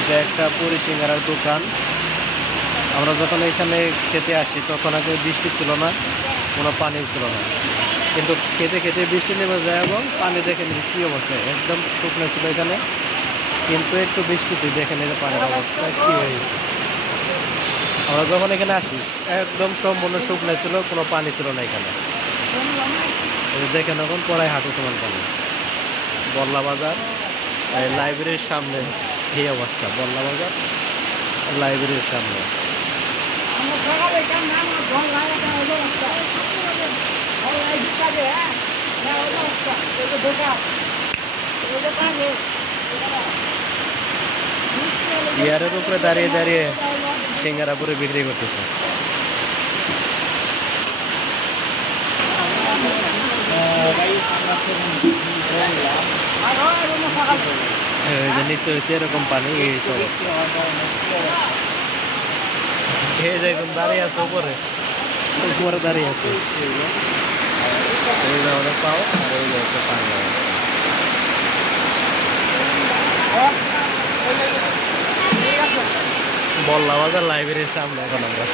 এটা একটা পুরি সিঙ্গারার দোকান। আমরা যখন এখানে খেতে আসি, তখন আগে বৃষ্টি ছিল না, কোনো পানি ছিল না। কিন্তু খেতে খেতে বৃষ্টি নেমে যায় এবং পানি দেখে নিন কী অবস্থা, একদম শুকনো ছিল এখানে। কিন্তু একটু বৃষ্টিতে দেখে নিলে পানির অবস্থা কী হয়েছে। আমরা যখন এখানে আসি, একদম সম্পূর্ণ শুকনো ছিল, কোনো পানি ছিল না এখানে। দেখেন এখন পড়ায় হাঁটু তোমার পানি। বল্লা বাজার লাইব্রেরির সামনে। এই অবস্থা, বল্লা বাজার, লাইব্রেরির সামনে। চেয়ারের উপরে দাঁড়িয়ে দাঁড়িয়ে সিঙ্গারা পুরে বিক্রি করতেছে। যে নিচে হয়েছে এরকম পানি হয়েছে অবস্থা এই যে একদম দাঁড়িয়ে আছে উপরে উপরে দাঁড়িয়ে আছে এই যে আমাদের পাও আর এই যে হচ্ছে পানি অবস্থা বল্লা বাজার লাইব্রেরির সামনে এখন আমরা